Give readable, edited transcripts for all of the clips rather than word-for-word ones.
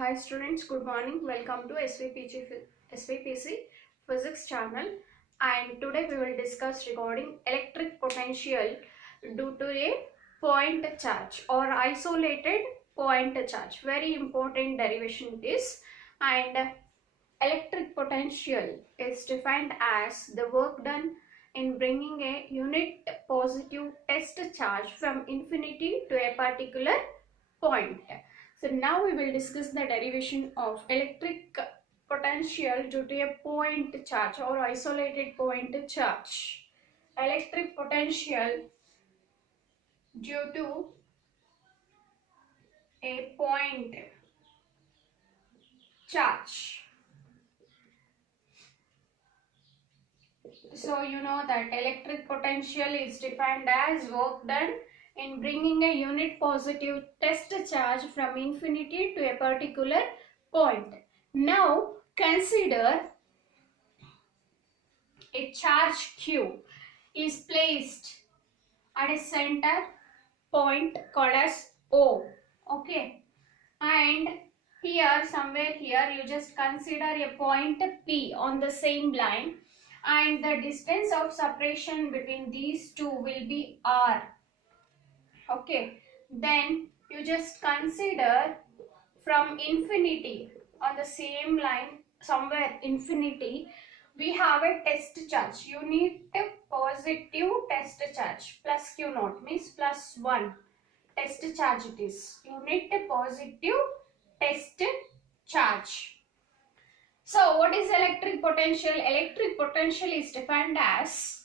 Hi students, good morning. Welcome to SVPC Physics channel, and today we will discuss regarding electric potential due to a point charge or isolated point charge. Very important derivation it is. And electric potential is defined as the work done in bringing a unit positive test charge from infinity to a particular point. So now we will discuss the derivation of electric potential due to a point charge or isolated point charge. Electric potential due to a point charge. So you know that electric potential is defined as work done in bringing a unit positive test charge from infinity to a particular point. Now consider a charge Q is placed at a center point called as O. Okay, and here somewhere here you just consider a point P on the same line, and the distance of separation between these two will be R. Okay, then you just consider from infinity on the same line, somewhere infinity, we have a test charge, unit positive test charge, plus Q naught means plus 1 test charge, it is unit positive test charge. So what is electric potential? Electric potential is defined as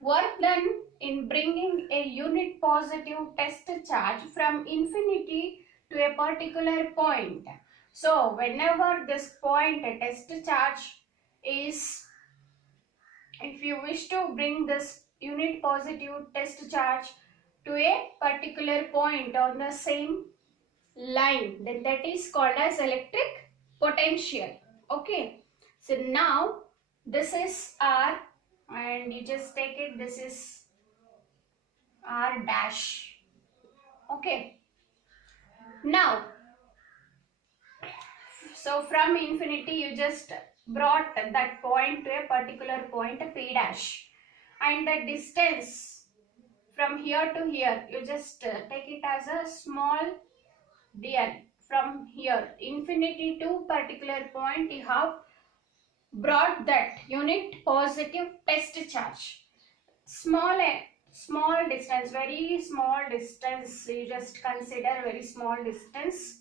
work done in bringing a unit positive test charge from infinity to a particular point. So whenever this point a test charge is, if you wish to bring this unit positive test charge to a particular point on the same line, then that is called as electric potential. Okay, so now this is R, and you just take it, this is R dash. Okay, now so from infinity you just brought that point to a particular point P dash, and the distance from here to here you just take it as a small dl. From here infinity to particular point you have brought that unit positive test charge. Small distance, very small distance, you just consider very small distance,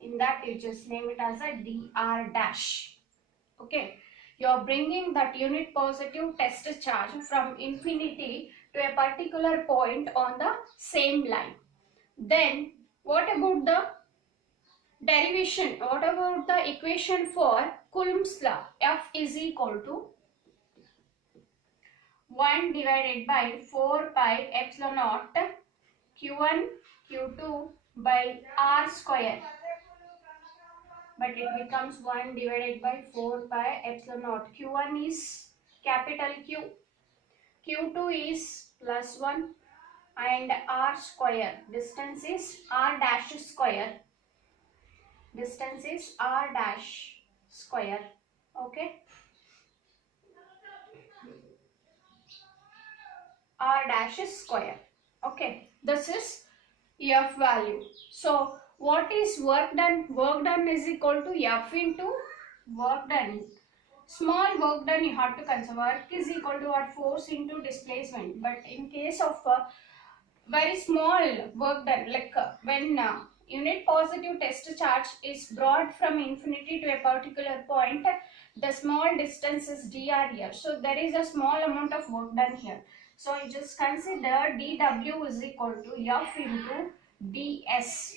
in that you just name it as a dr dash. Okay, you are bringing that unit positive test charge from infinity to a particular point on the same line. Then what about the derivation, what about the equation for Coulomb's law? F is equal to 1 divided by 4 pi epsilon naught Q1 Q2 by R square, but it becomes 1 divided by 4 pi epsilon naught. Q1 is capital Q, Q2 is plus 1, and R square, distance is R dash square, distance is R dash square. Okay, R dash square. Okay, this is F value. So what is work done? Work done is equal to F into work done. Small work done you have to consider. Work is equal to what? Force into displacement. But in case of very small work done, like when unit positive test charge is brought from infinity to a particular point, the small distance is dr here. So there is a small amount of work done here. So you just consider dw is equal to F into ds.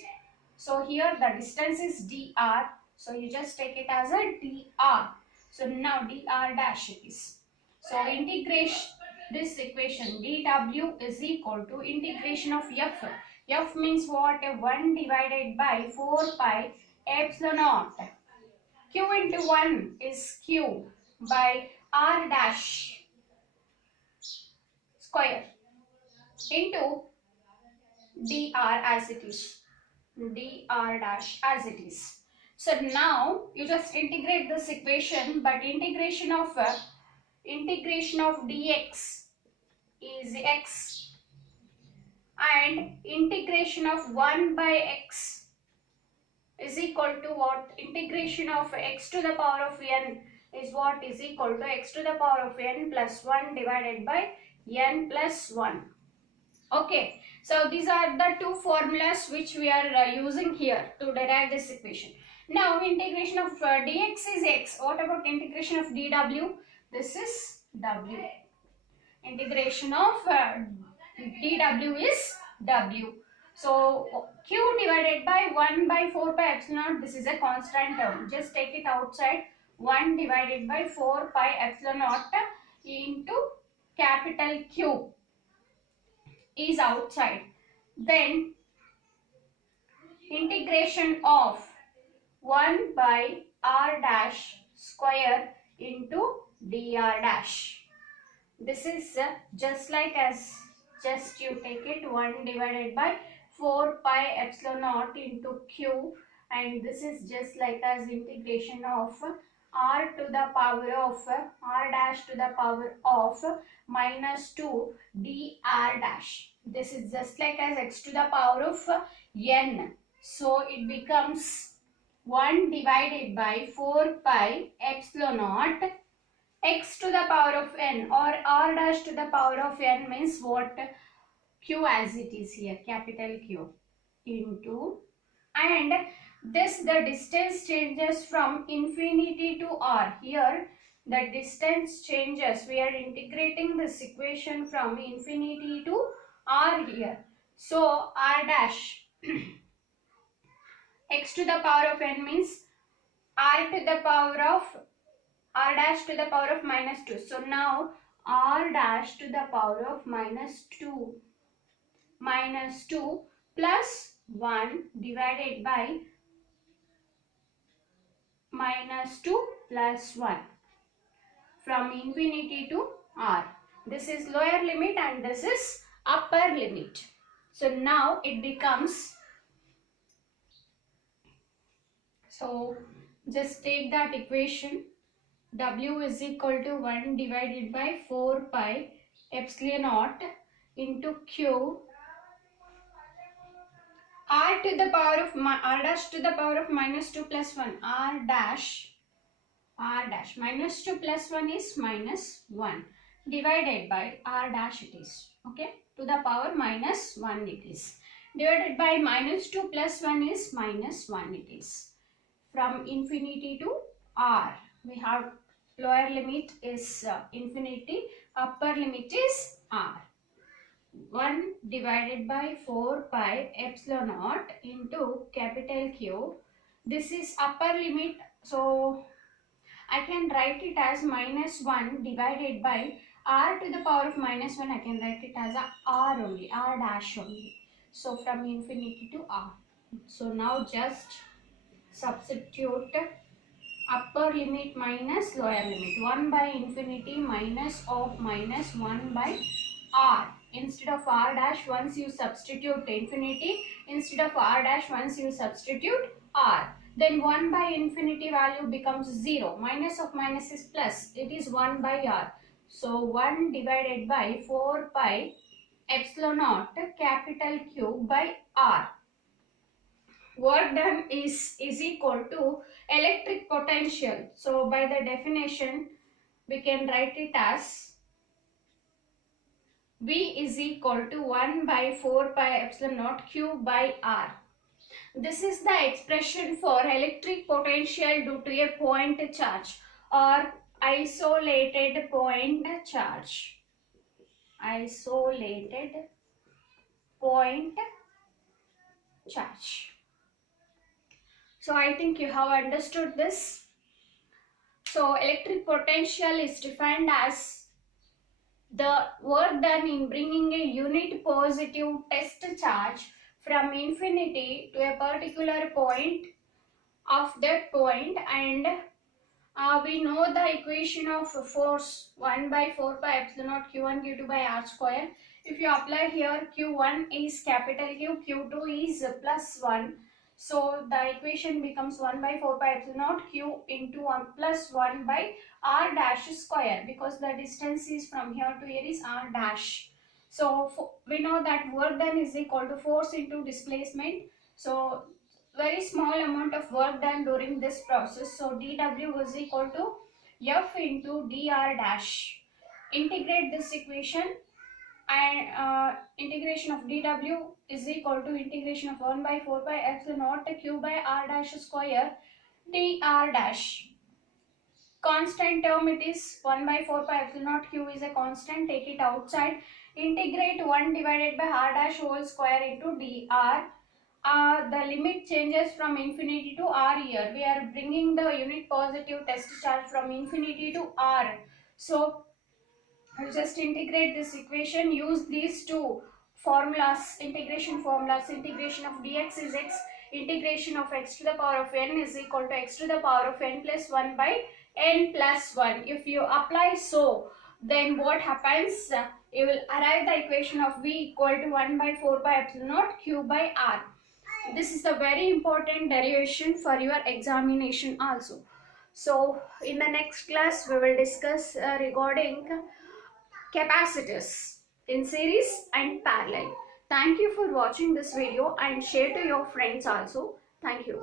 So here the distance is dr. So you just take it as a dr. So now dr dash it is. So integration this equation, dw is equal to integration of f. F means what? 1 divided by 4 pi epsilon naught. Q into 1 is q by r dash square into dr as it is, dr dash as it is. So now you just integrate this equation, but integration of dx is x, and integration of 1 by x is equal to what? Integration of x to the power of n is what? Is equal to x to the power of n plus 1 divided by n plus 1. Okay, so these are the two formulas which we are using here to derive this equation. Now integration of dx is x. What about integration of dw? This is w. Integration of dw is w. So q divided by 1 by 4 pi epsilon, this is a constant term. Just take it outside. 1 divided by 4 pi epsilon naught into capital Q is outside. Then integration of 1 by r dash square into dr dash. This is just like as, just you take it 1 divided by 4 pi epsilon naught into q, and this is just like as integration of r to the power of r dash to the power of minus 2 dr dash. This is just like as x to the power of n. So it becomes 1 divided by 4 pi epsilon naught x to the power of n, or r dash to the power of n means what? Q as it is here, capital Q, into, and this, the distance changes from infinity to r. Here the distance changes. We are integrating this equation from infinity to r here. So r dash x to the power of n means r to the power of r dash to the power of minus 2. So now r dash to the power of minus 2 plus 1 divided by minus 2 plus 1 from infinity to r. This is lower limit and this is upper limit. So now it becomes, so just take that equation, w is equal to 1 divided by 4 pi epsilon naught into q r to the power of r dash to the power of minus 2 plus 1, r dash minus 2 plus 1 is minus 1 divided by r dash it is, okay, to the power minus 1 it is, divided by minus 2 plus 1 is minus 1 it is. From infinity to r, we have lower limit is infinity, upper limit is r. 1 divided by 4 pi epsilon naught into capital Q. This is upper limit, so I can write it as minus 1 divided by r to the power of minus 1. I can write it as a r only, r dash only. So from infinity to r. So now just substitute upper limit minus lower limit. 1 by infinity minus of minus 1 by r. Instead of r dash, once you substitute infinity, instead of r dash, once you substitute r, then 1 by infinity value becomes 0. Minus of minus is plus. It is 1 by r. So 1 divided by 4 pi epsilon naught capital Q by r. Work done is equal to electric potential. So by the definition, we can write it as V is equal to 1 by 4 pi epsilon naught Q by R. This is the expression for electric potential due to a point charge or isolated point charge. Isolated point charge. So I think you have understood this. So electric potential is defined as the work done in bringing a unit positive test charge from infinity to a particular point of that point, and we know the equation of force 1 by 4 pi epsilon naught q1 q2 by r square. If you apply here, q1 is capital Q, q2 is plus 1. So the equation becomes 1 by 4 pi epsilon naught q into 1 plus 1 by r dash square, because the distance is from here to here is r dash. So we know that work done is equal to force into displacement. So very small amount of work done during this process. So dw is equal to f into dr dash. Integrate this equation, and integration of dw is equal to integration of 1 by 4 pi epsilon naught q by r dash square dr dash. Constant term, it is 1 by 4 pi epsilon naught q is a constant, take it outside. Integrate 1 divided by r dash whole square into dr. The limit changes from infinity to r here. We are bringing the unit positive test charge from infinity to r. So I'll just integrate this equation, use these two formulas, integration formulas. Integration of dx is x, integration of x to the power of n is equal to x to the power of n plus 1 by n plus 1. If you apply so, then what happens? You will arrive the equation of v equal to 1 by 4 pi epsilon naught q by r. This is a very important derivation for your examination also. So in the next class, we will discuss regarding capacitors in series and parallel. Thank you for watching this video and share to your friends also. Thank you.